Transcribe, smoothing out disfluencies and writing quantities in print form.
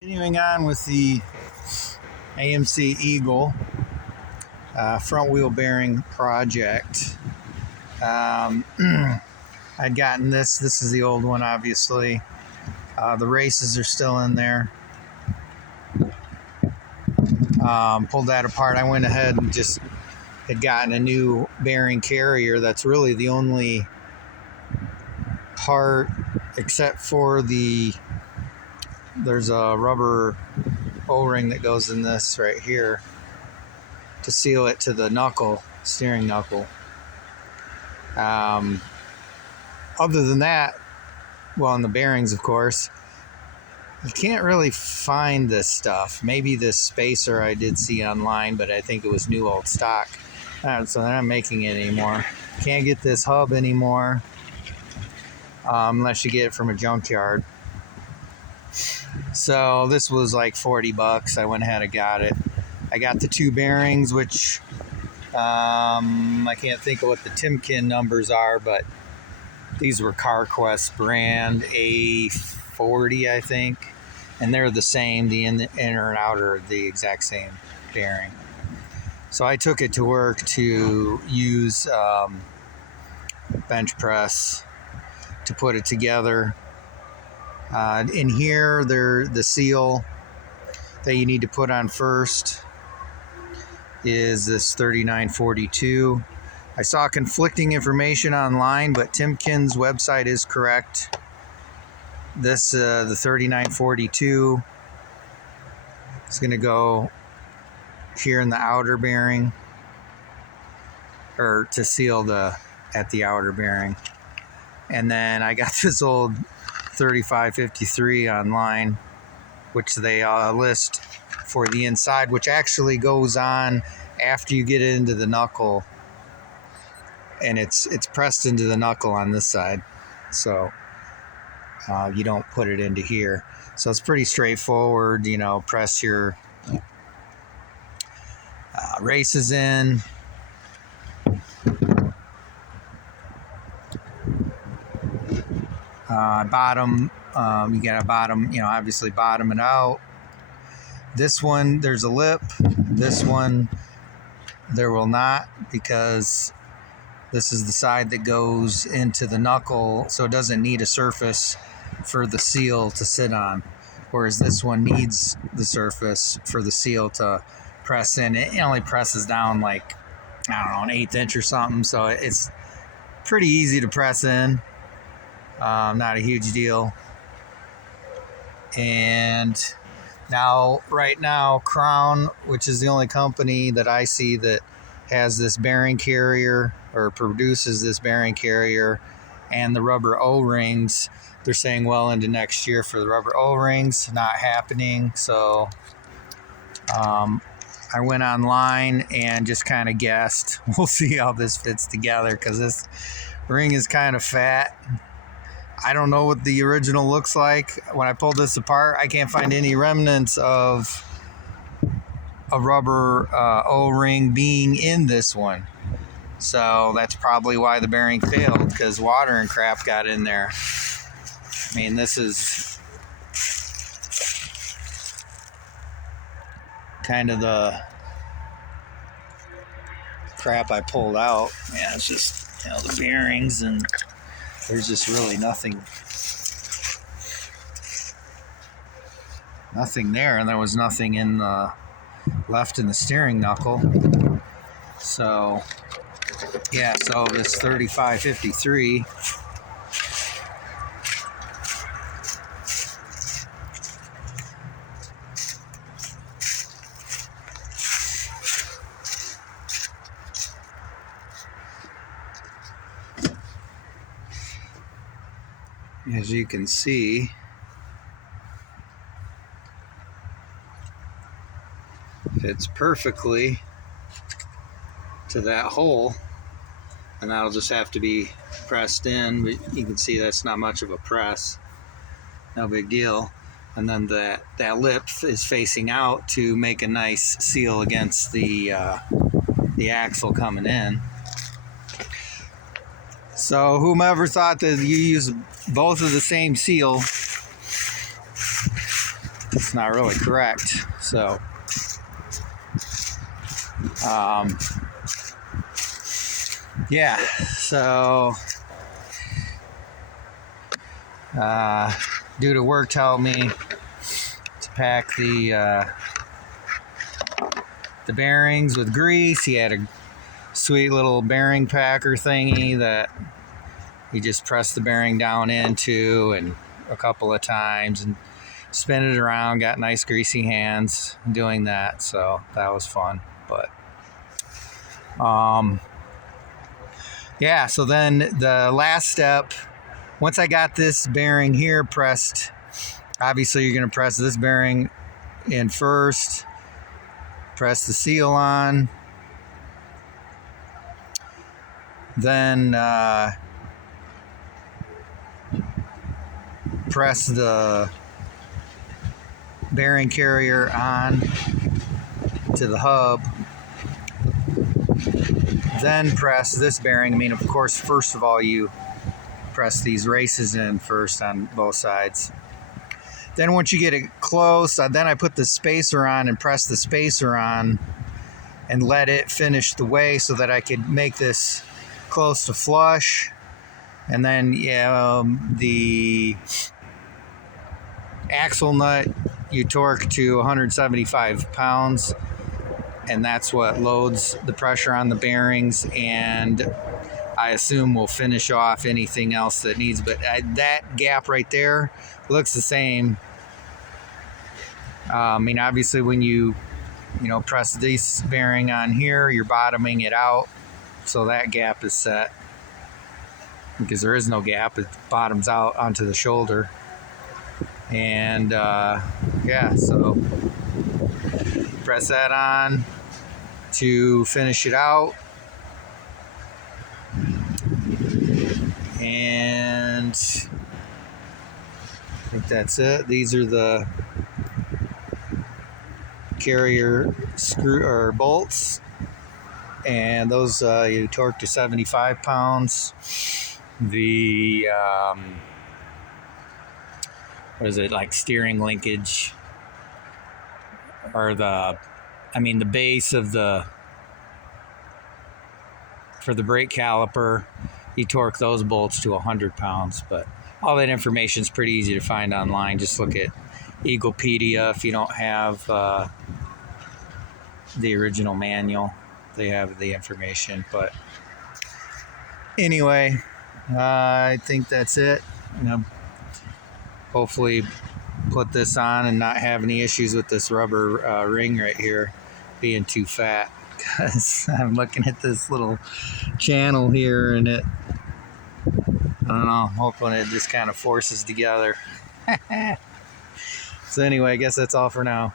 Continuing on with the AMC Eagle front wheel bearing project. I'd gotten this. This is the old one, obviously. The races are still in there. Pulled that apart. I went ahead and just had gotten a new bearing carrier. That's really the only part, except for there's a rubber O-ring that goes in this right here to seal it to the knuckle, steering knuckle. Other than that, well, and the bearings, of course, you can't really find this stuff. Maybe this spacer I did see online, but I think it was new old stock. So they're not making it anymore. Can't get this hub anymore unless you get it from a junkyard. So this was like $40. I went ahead and got it. I got the two bearings, which I can't think of what the Timken numbers are, but these were CarQuest brand A40, I think. And they're the same, the inner and outer are the exact same bearing. So I took it to work to use bench press to put it together. In here, the seal that you need to put on first is this 3942. I saw conflicting information online, but Timken's website is correct. This, the 3942, is going to go here in the outer bearing, or to seal at the outer bearing. And then I got this old 3553 online, which they list for the inside, which actually goes on after you get it into the knuckle, and it's pressed into the knuckle on this side, so you don't put it into here. So it's pretty straightforward. Press your races in, bottom, you got a bottom, obviously bottom it out. This one, there's a lip. This one, there will not, because this is the side that goes into the knuckle, so it doesn't need a surface for the seal to sit on, whereas this one needs the surface for the seal to press in. It only presses down like, I don't know, an 1/8 inch or something, so it's pretty easy to press in. Not a huge deal. And right now, Crown, which is the only company that I see that has this bearing carrier or produces this bearing carrier and the rubber O-rings, they're saying well into next year for the rubber O-rings. Not happening. So I went online and just kind of guessed. We'll see how this fits together, because this ring is kind of fat. I don't know what the original looks like. When I pulled this apart, I can't find any remnants of a rubber O-ring being in this one. So that's probably why the bearing failed, because water and crap got in there. I mean, this is kind of the crap I pulled out. Yeah, it's just, the bearings, and there's just really nothing there, and there was nothing left in the steering knuckle. So yeah, so this 3553, as you can see, fits perfectly to that hole, and that'll just have to be pressed in. But you can see that's not much of a press, no big deal. And then that lip is facing out to make a nice seal against the axle coming in. So whomever thought that you use both of the same seal it's not really correct. So yeah, so dude at work told me to pack the bearings with grease. He had a sweet little bearing packer thingy that you just press the bearing down into and a couple of times and spin it around. Got nice greasy hands doing that, so that was fun. But yeah, so then the last step, once I got this bearing here pressed, obviously you're going to press this bearing in first, press the seal on, then press the bearing carrier on to the hub, then press this bearing. I mean, of course, first of all, you press these races in first on both sides. Then once you get it close, then I put the spacer on and press the spacer on and let it finish the way so that I could make this close to flush. And then the axle nut you torque to 175 pounds, and that's what loads the pressure on the bearings, and I assume we'll finish off anything else that needs. But that gap right there looks the same. I mean, obviously when you press this bearing on here, you're bottoming it out, so that gap is set because there is no gap. It bottoms out onto the shoulder. And yeah, so press that on to finish it out. And I think that's it. These are the carrier screw or bolts, and those you torque to 75 pounds. The what is it, like steering linkage, or the base of for the brake caliper, you torque those bolts to 100 pounds. But all that information is pretty easy to find online. Just look at Eaglepedia if you don't have the original manual. They have the information. But anyway, I think that's it. Hopefully put this on and not have any issues with this rubber ring right here being too fat, because I'm looking at this little channel here and I don't know, hoping it just kind of forces together. So anyway, I guess that's all for now.